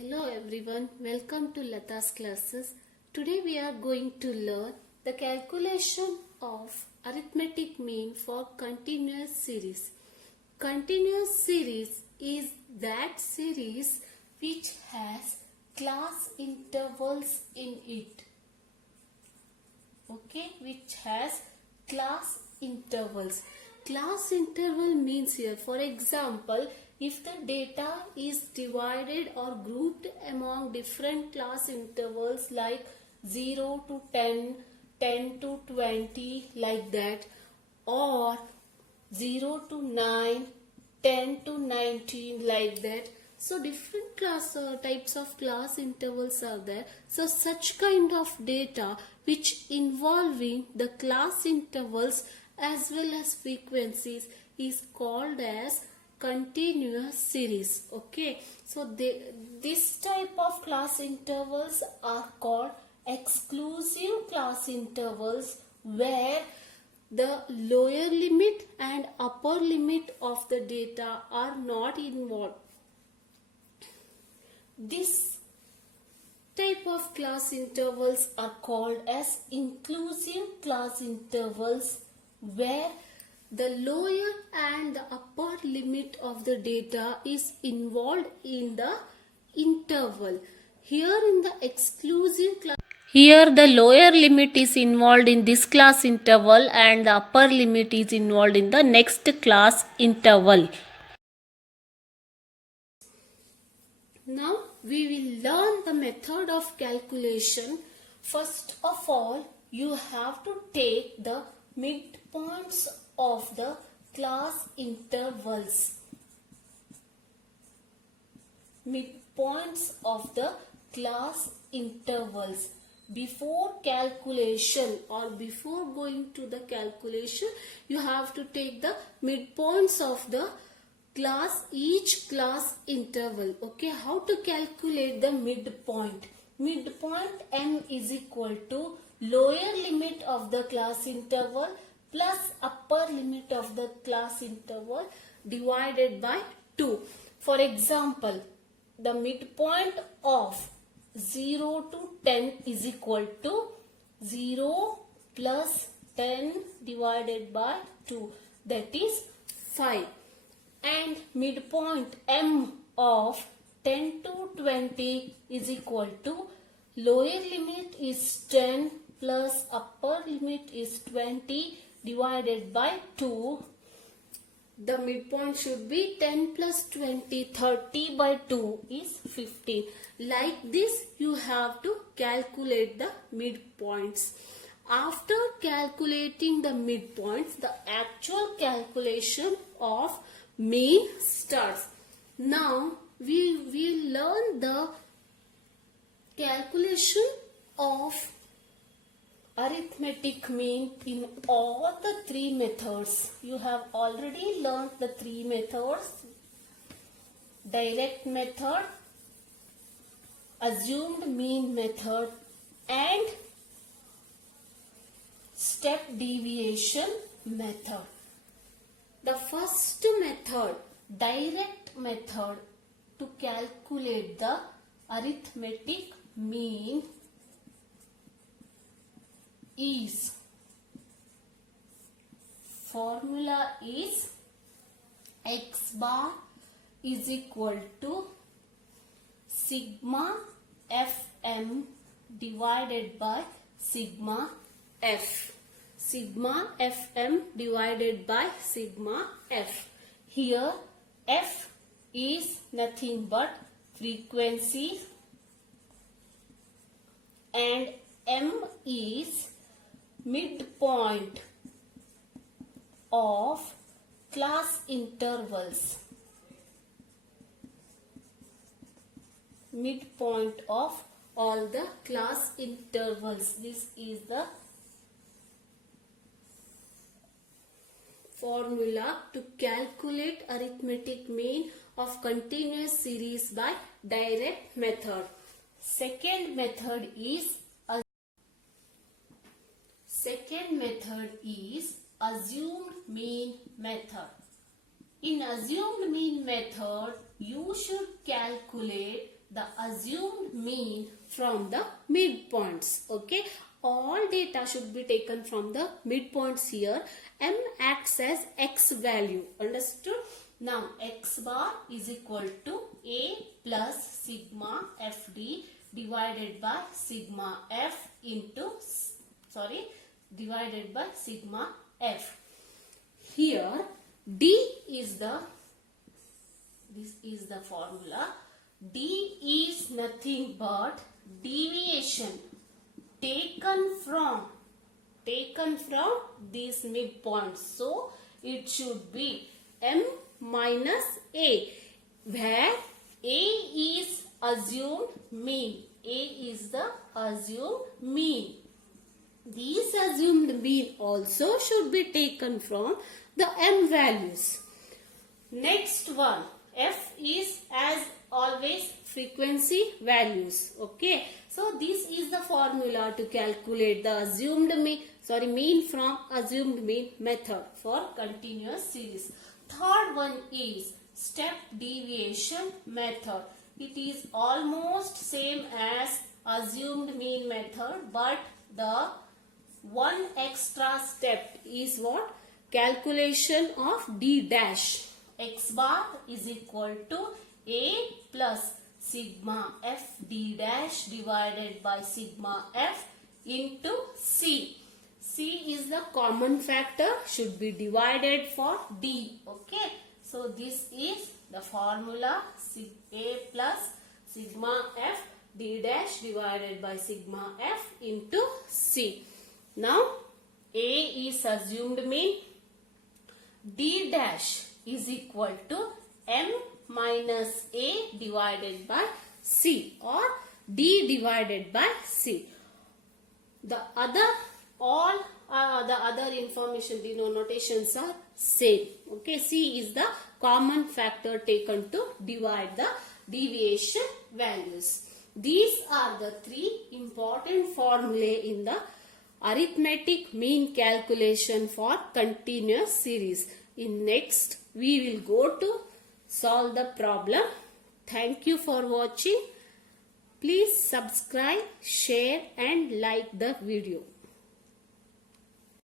Hello everyone, welcome to Lata's classes. Today we are going to learn the calculation of arithmetic mean for continuous series. Continuous series is that series which has class intervals in it. Okay, which has class intervals. Class interval means here, for example, if the data is divided or grouped among different class intervals like 0 to 10, 10 to 20 like that, or 0 to 9, 10 to 19 like that. So different types of class intervals are there. So such kind of data which involving the class intervals as well as frequencies is called as continuous series. Okay, so this type of class intervals are called exclusive class intervals, where the lower limit and upper limit of the data are not involved. This type of class intervals are called as inclusive class intervals, where the lower and the upper limit of the data is involved in the interval. Here in the exclusive class, here the lower limit is involved in this class interval and the upper limit is involved in the next class interval. Now we will learn the method of calculation. First of all, you have to take the midpoints of the class intervals. Midpoints of the class intervals. Before calculation or before going to the calculation, you have to take the midpoints of the each class interval. Okay, how to calculate the midpoint? Midpoint m is equal to lower limit of the class interval plus upper limit of the class interval divided by 2. For example, the midpoint of 0 to 10 is equal to 0 plus 10 divided by 2, that is 5. And midpoint m of 10 to 20 is equal to lower limit is 10 plus upper limit is 20 divided by 2. The midpoint should be 10 plus 20, 30 by 2 is 15. Like this, you have to calculate the midpoints. After calculating the midpoints, the actual calculation of mean starts. Now we will learn the calculation of arithmetic mean in all the three methods. You have already learned the three methods: direct method, assumed mean method, and step deviation method. The first method, direct method, to calculate the arithmetic mean is, formula is x bar is equal to sigma fm divided by sigma f. Sigma fm divided by sigma f. Here f is nothing but frequency and m is midpoint of class intervals. Midpoint of all the class intervals. This is the formula to calculate arithmetic mean of continuous series by direct method. Second method is assumed mean method. In assumed mean method, you should calculate the assumed mean from the midpoints. Okay, all data should be taken from the midpoints here. M acts as X value. Understood? Now X bar is equal to A plus sigma FD divided by sigma F into, divided by sigma F. Here D is the, this is the formula. D is nothing but deviation taken from these midpoints. So it should be M minus A, where A is assumed mean. A is the assumed mean. These assumed mean also should be taken from the M values. Next one, F is as always frequency values. Okay, so this is the formula to calculate the assumed mean from assumed mean method for continuous series. Third one is step deviation method. It is almost same as assumed mean method, but the one extra step is what? Calculation of D dash. X bar is equal to A plus sigma F D dash divided by sigma F into C. C is the common factor, should be divided for D. Okay, so this is the formula, A plus sigma F D dash divided by sigma F into C. Now A is assumed mean, D dash is equal to M minus A divided by C, or D divided by C. The other information, the notations are same. Okay, C is the common factor taken to divide the deviation values. These are the three important formulae in the arithmetic mean calculation for continuous series. In next, we will go to solve the problem. Thank you for watching. Please subscribe, share and like the video.